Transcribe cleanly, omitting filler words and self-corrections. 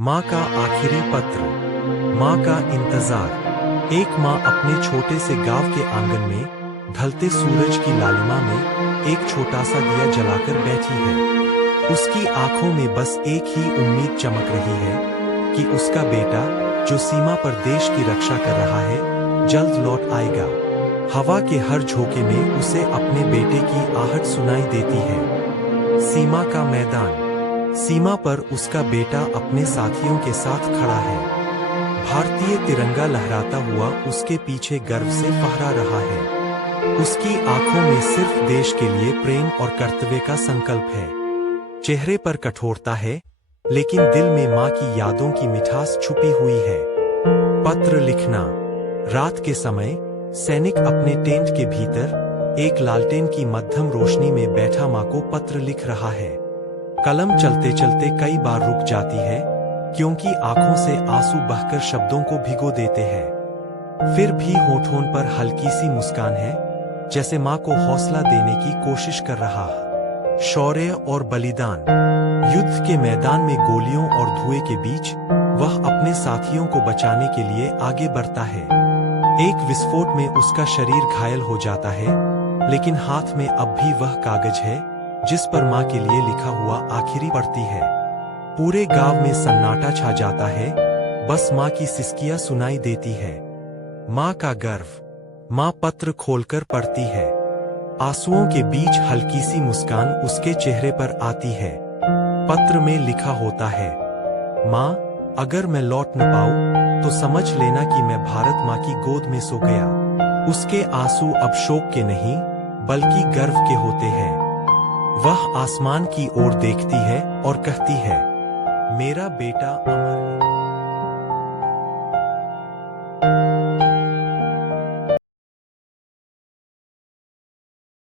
माँ का आखिरी पत्र। माँ का इंतजार। एक माँ अपने छोटे से गांव के आंगन में ढलते सूरज की लालिमा में एक छोटा सा दिया जलाकर बैठी है। उसकी आंखों में बस एक ही उम्मीद चमक रही है कि उसका बेटा, जो सीमा पर देश की रक्षा कर रहा है, जल्द लौट आएगा। हवा के हर झोंके में उसे अपने बेटे की आहट सुनाई देती है। सीमा का मैदान। सीमा पर उसका बेटा अपने साथियों के साथ खड़ा है। भारतीय तिरंगा लहराता हुआ उसके पीछे गर्व से फहरा रहा है। उसकी आंखों में सिर्फ देश के लिए प्रेम और कर्तव्य का संकल्प है। चेहरे पर कठोरता है, लेकिन दिल में माँ की यादों की मिठास छुपी हुई है। पत्र लिखना। रात के समय सैनिक अपने टेंट के भीतर एक लालटेन की मध्यम रोशनी में बैठा माँ को पत्र लिख रहा है। कलम चलते चलते कई बार रुक जाती है, क्योंकि आंखों से आंसू बहकर शब्दों को भिगो देते हैं। फिर भी होठों पर हल्की सी मुस्कान है, जैसे माँ को हौसला देने की कोशिश कर रहा है। शौर्य और बलिदान। युद्ध के मैदान में गोलियों और धुएं के बीच वह अपने साथियों को बचाने के लिए आगे बढ़ता है। एक विस्फोट में उसका शरीर घायल हो जाता है, लेकिन हाथ में अब भी वह कागज है जिस पर माँ के लिए लिखा हुआ आखिरी पढ़ती है। पूरे गांव में सन्नाटा छा जाता है, बस माँ की सिसकियां सुनाई देती है। माँ का गर्व। माँ पत्र खोलकर पढ़ती है। आंसुओं के बीच हल्की सी मुस्कान उसके चेहरे पर आती है। पत्र में लिखा होता है, माँ, अगर मैं लौट न पाऊं तो समझ लेना कि मैं भारत माँ की गोद में सो गया। उसके आंसू अब शोक के नहीं, बल्कि गर्व के होते हैं। वह आसमान की ओर देखती है और कहती है, मेरा बेटा अमर है।